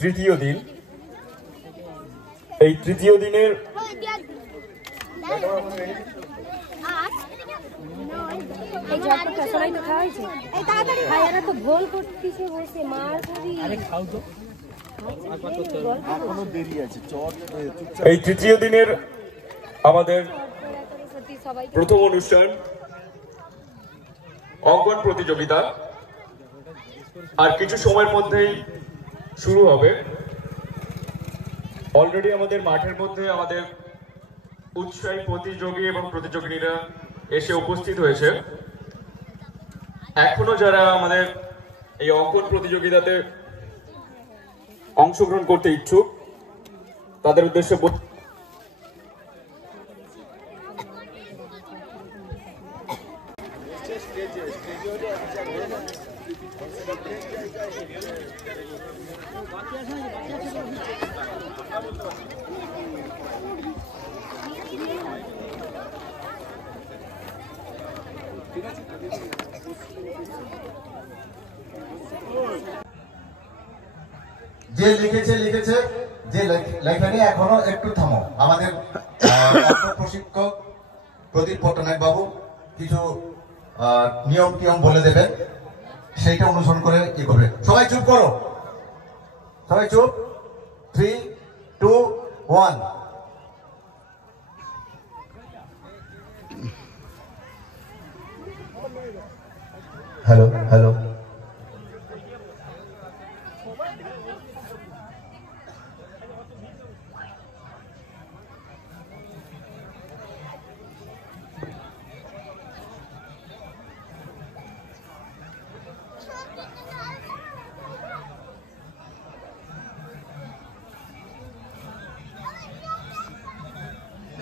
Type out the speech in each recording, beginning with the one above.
তৃতীয় দিন। এই তৃতীয় দিনের এই তৃতীয় দিনের আমাদের প্রথম অনুষ্ঠান অঙ্কন প্রতিযোগিতা আর কিছু সময়ের মধ্যেই শুরু হবে। অলরেডি আমাদের মাঠের মধ্যে আমাদের উৎসাহী প্রতিযোগী এবং প্রতিযোগিনীরা এসে উপস্থিত হয়েছে। এখনো যারা আমাদের এই অঙ্কন প্রতিযোগিতাতে অংশগ্রহণ করতে ইচ্ছুক তাদের উদ্দেশ্যে যে লিখেছে যে লেখেনি এখনো একটু থামো। আমাদের প্রশিক্ষক প্রদীপ পট্টনায়ক বাবু কিছু নিয়ম টিয়ম বলে দেবেন, সেইটা অনুসরণ করে কি করবে। সবাই চুপ করো, সবাই চুপ। 3, 2, 1। Hello hello.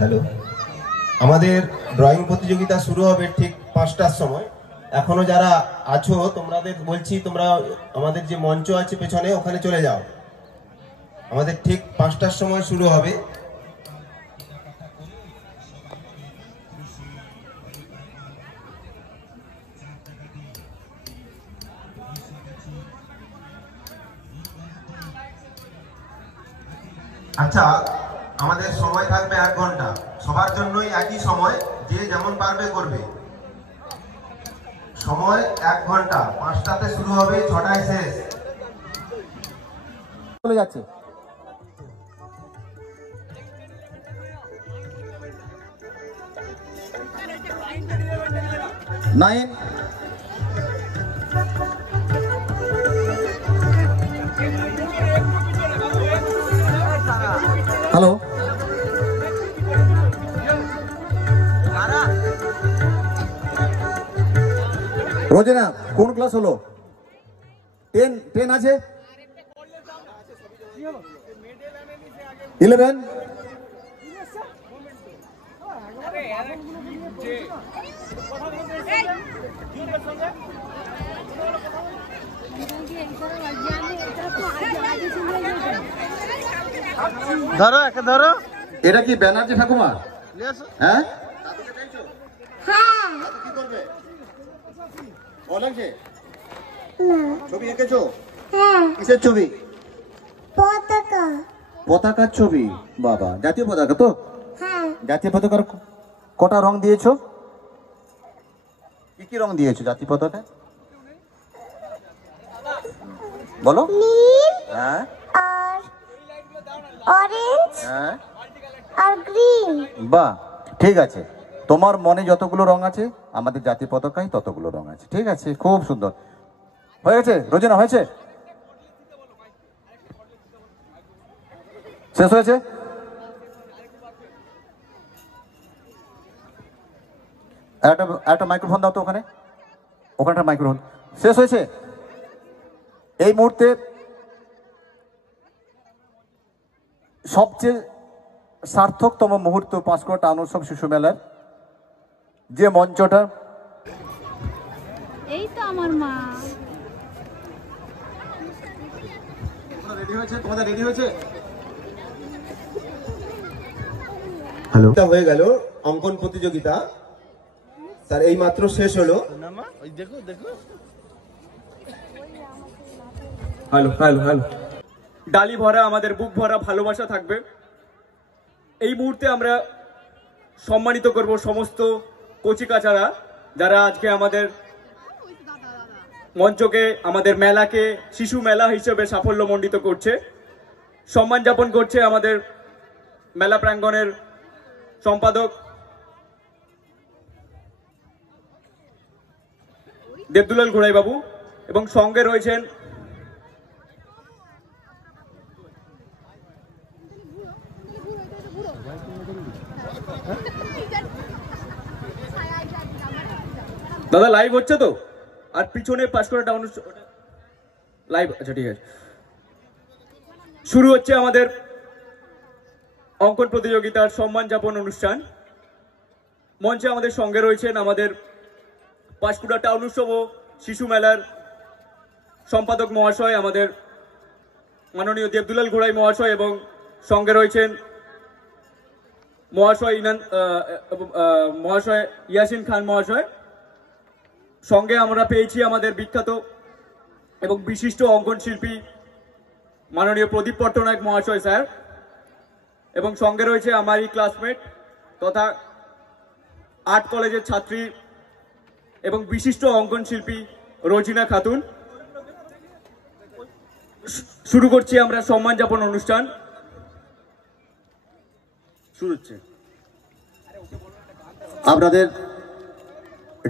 হ্যালো, আমাদের ড্রয়িং প্রতিযোগিতা শুরু হবে ঠিক 5টার সময়। এখনো যারা আছো তোমাদের বলছি, তোমরা আমাদের যে মঞ্চ আছে পেছনে ওখানে চলে যাও। আমাদের ঠিক 5টার সময় শুরু হবে। আচ্ছা, আমাদের সময় থাকবে 1 ঘন্টা, সবার জন্যই একই সময়, যে যেমন পারবে করবে। সময় 1 ঘন্টা, 5টাতে শুরু হবে, 6টায় শেষ। চলে যাচ্ছে। নাইন। হ্যালো, রোজনা কোন ক্লাস হলো? 10 আছে, 11। ধরো, একে ধরো। এটা কি ব্যানার্জি ঠাকুমা? হ্যাঁ, কি করবে? ছবি এঁকেছো? কিসের ছবি? পতাকা। পতাকার ছবি। বাবা, জাতীয় পতাকা তো? জাতীয় পতাকার কটা রং দিয়েছো? কি কি রং দিয়েছো জাতীয় পতাকা? বলো। হ্যাঁ, আর অরেঞ্জ, হ্যাঁ, আর গ্রিন। বাহ, ঠিক আছে। তোমার মনে যতগুলো রং আছে আমাদের জাতীয় পতাকায় ততগুলো রং আছে। ঠিক আছে, খুব সুন্দর হয়ে গেছে। রোজনা হয়েছে? শেষ হয়েছে? একটা মাইক্রোফোন দাও তো ওখানে, ওখানটা মাইক্রোফোন। শেষ হয়েছে? এই মুহূর্তে সবচেয়ে সার্থকতম মুহূর্ত পাঁশকুড়া টাউন উৎসব শিশু মেলার যে মঞ্চটা, এই তো আমার মা। রেডি হয়েছে? তোমাদের রেডি হয়েছে? হ্যালো, হয়ে গেল অঙ্কন প্রতিযোগিতা। তার এই মাত্র শেষ হলো। Hello hello hello. ডালি ভরা, আমাদের বুক ভরা ভালোবাসা থাকবে। এই মুহূর্তে আমরা সম্মানিত করব সমস্ত কচিকাচারা যারা আজকে আমাদের মঞ্চকে, আমাদের মেলাকে শিশু মেলা হিসেবে সাফল্যমণ্ডিত করছে। সম্মান যাপন করছে আমাদের মেলা প্রাঙ্গণের সম্পাদক দেবদুলাল ঘোড়াই বাবু, এবং সঙ্গে রয়েছেন দাদা। লাইভ হচ্ছে তো? আর পিছনে পাঁশকুড়া টাউন লাইভ, আচ্ছা ঠিক আছে। শুরু হচ্ছে আমাদের অঙ্কন প্রতিযোগিতার সম্মান যাপন অনুষ্ঠান। মঞ্চে আমাদের সঙ্গে রয়েছেন আমাদের পাঁশকুড়া টাউন উৎসব ও শিশু মেলার সম্পাদক মহাশয়, আমাদের মাননীয় দেবদুলাল ঘোড়াই মহাশয়, এবং সঙ্গে রয়েছেন মহাশয় ইয়াসিন খান মহাশয়। সঙ্গে আমরা পেয়েছি আমাদের বিখ্যাত এবং বিশিষ্ট অঙ্কন শিল্পী মাননীয় প্রদীপ পট্টনায়ক মহাশয় স্যার, এবং সঙ্গে রয়েছে আমারই ক্লাসমেট তথা আর্ট কলেজের ছাত্রী এবং বিশিষ্ট অঙ্কন শিল্পী রোজিনা খাতুন। শুরু করছি আমরা সম্মান যাপন অনুষ্ঠান। শুরু হচ্ছে। আপনাদের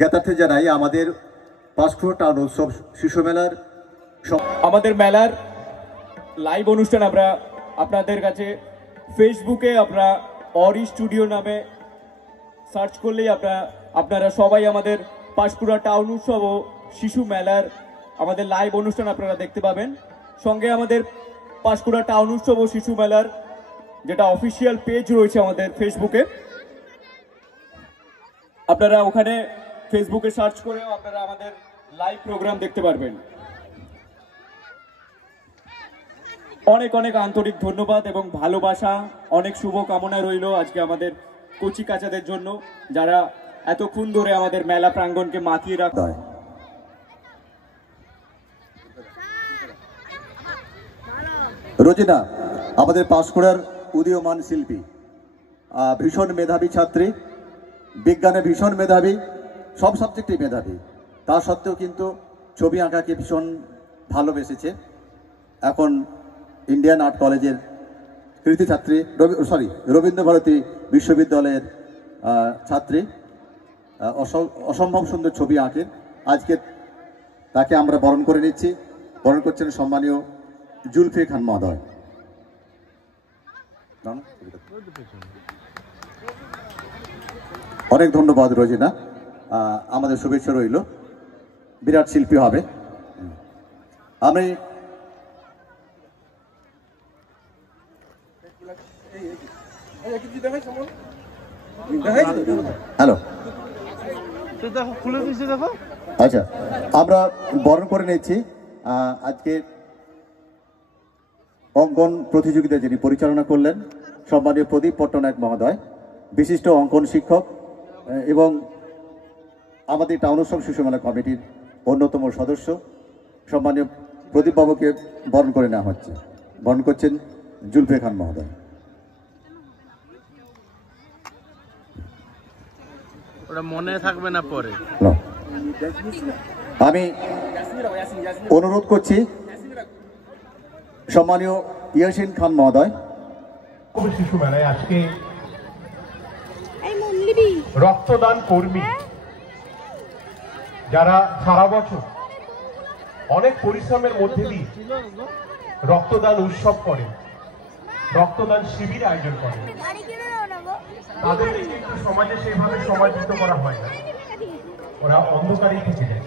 জ্ঞাতার্থে জানাই আমাদের পাঁশকুড়া টাউন উৎসব শিশু মেলার আমাদের মেলার লাইভ অনুষ্ঠান আমরা আপনাদের কাছে ফেসবুকে আপনারা অরি স্টুডিও নামে সার্চ করলেই আপনারা সবাই আমাদের পাঁশকুড়া টাউন উৎসব ও শিশু মেলার আমাদের লাইভ অনুষ্ঠান আপনারা দেখতে পাবেন। সঙ্গে আমাদের পাঁশকুড়া টাউন উৎসব ও শিশু মেলার যেটা অফিসিয়াল পেজ রয়েছে আমাদের ফেসবুকে, আপনারা ওখানে ফেসবুকে সার্চ করেও আপনারা আমাদের লাইভ প্রোগ্রাম দেখতে পারবেন। অনেক অনেক আন্তরিক ধন্যবাদ এবং ভালোবাসা, অনেক শুভ কামনা রইল আজকে আমাদের কচি কাচাদের জন্য যারা এতক্ষণ ধরে আমাদের মেলা প্রাঙ্গণকে মাতিয়ে রাখা হয়। রোজিনা আমাদের পাঁশকুড়ার উদীয়মান শিল্পী, ভীষণ মেধাবী ছাত্রী, বিজ্ঞানে ভীষণ মেধাবী, সব সাবজেক্টেই মেধাবী। তা সত্ত্বেও কিন্তু ছবি আঁকাকে ভীষণ ভালোবেসেছে। এখন ইন্ডিয়ান আর্ট কলেজের কৃতি ছাত্রী, রবীন্দ্রভারতী বিশ্ববিদ্যালয়ের ছাত্রী, অসম্ভব সুন্দর ছবি আঁকে। আজকে তাকে আমরা বরণ করে নিচ্ছি। বরণ করছেন সম্মানীয় জুলফি খান মহোদয়। অনেক ধন্যবাদ রোজিনা, আমাদের শুভেচ্ছা রইল। বিরাট শিল্পী হবে। আমি হ্যালো, আচ্ছা আমরা বরণ করে নিচ্ছি আজকে অঙ্কন প্রতিযোগিতা যিনি পরিচালনা করলেন সম্মানীয় প্রদীপ পট্টনায়ক মহোদয়, বিশিষ্ট অঙ্কন শিক্ষক এবং আমাদের টাউন উৎসব শিশু মেলা কমিটির অন্যতম সদস্য সম্মানীয় প্রদীপ বাবুকে বরণ করে নেওয়া হচ্ছে। বরণ করছেন জুলফি খান মহোদয়। ওটা মনে থাকবে না পরে। আমি অনুরোধ করছি সম্মানীয় ইয়াসিন খান মহোদয়। শিশু মেলায় আজকে রক্তদান কর্মী যারা সারা বছর অনেক পরিশ্রমের মধ্যে দিয়ে রক্তদান উৎসব করে, রক্তদান শিবির আয়োজন করে, তাদেরকে কিন্তু সমাজে সেইভাবে সমাজিত করা হয় না, ওরা অন্ধকারেই থেকে যায়।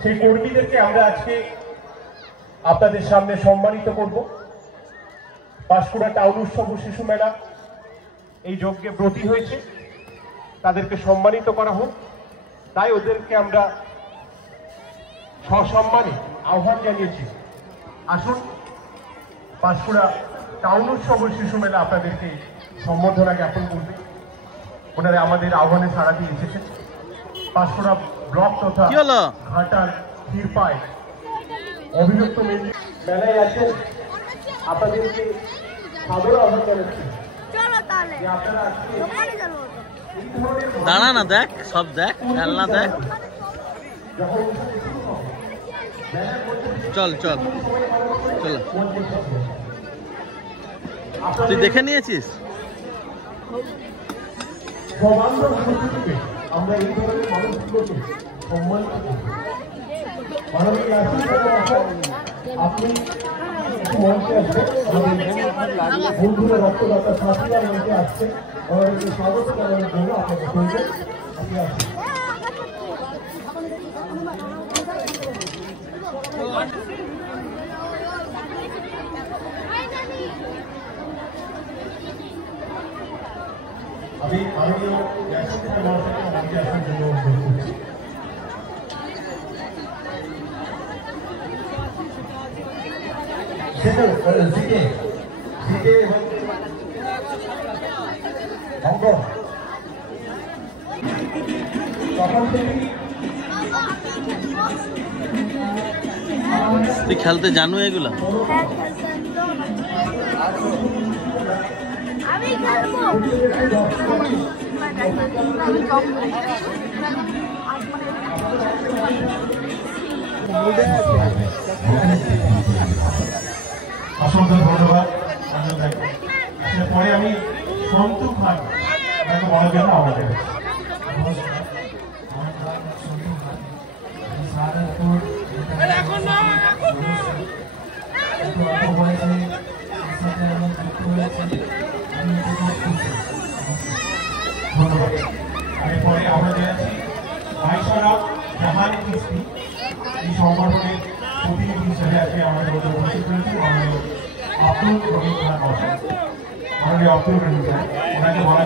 সেই কর্মীদেরকে আমরা আজকে আপনাদের সামনে সম্মানিত করব। পাঁশকুড়া টাউন উৎসব ও শিশু মেলা এই যজ্ঞে ব্রতী হয়েছে, তাদেরকে সম্মানিত করা হোক। তাই ওদেরকে আমরা সসম্মানে আহ্বান জানিয়েছি, আসুন পাঁশকুড়া টাউন উৎসব ও শিশু মেলা আপনাদেরকে সম্বর্ধনা জ্ঞাপন করবে। ওনারা আমাদের আহ্বানে সাড়া দিয়ে এসেছেন। পাঁশকুড়া ব্লক তথা ঘাটার ক্ষীরপাই অভিযুক্ত মেলায় আছেন আপনাদেরকে সাদর আহ্বান জানাচ্ছি চলো তাহলে যে আপনারা আজকে দোকানে চলো এই ধরনের দাঁড়া না, দেখ সব দেখ, খেলনা দেখ। যখন অনুষ্ঠান শুরু হবে, ব্যানার করতে চল চল চল, তুই আপনাদের দেখে নিয়েছিস? সবান্ধব সংস্কৃতিতে আমরা এই ধরনের মানুষগুলোকে সম্মান করি। মাননীয় রাষ্ট্রপতি মহাশয়, আপনি একটু মঞ্চে আসবেন, আমাদের বন্ধুরা রক্তদাতা সাথীরা মঞ্চে আসছে, আমাদেরকে স্বাগত জানানোর জন্য আপনাকে বলবেন, আপনি আসুন। আমি মাননীয় রাষ্ট্রপতি মহাশয়কে মঞ্চে আসার জন্য অনুরোধ করছি। তখন থেকে তুই খেলতে জানো এগুলা? আমি খেলবো অসংখ্য ধন্যবাদ। পরে আমি সন্তু খান তাকে বলার জন্য আমাদের ধন্যবাদ। এরপরে আমরা জানাচ্ছি ভাইসরব জাহান কিস্তি এই সংগঠনের প্রতিনিধি হিসেবে আজকে আমাদের মধ্যে উপস্থিত রয়েছে মাননীয় আব্দুল রহিম খান মহাশয়। মাননীয় আব্দুল রহিম খান, ওনাকে বলা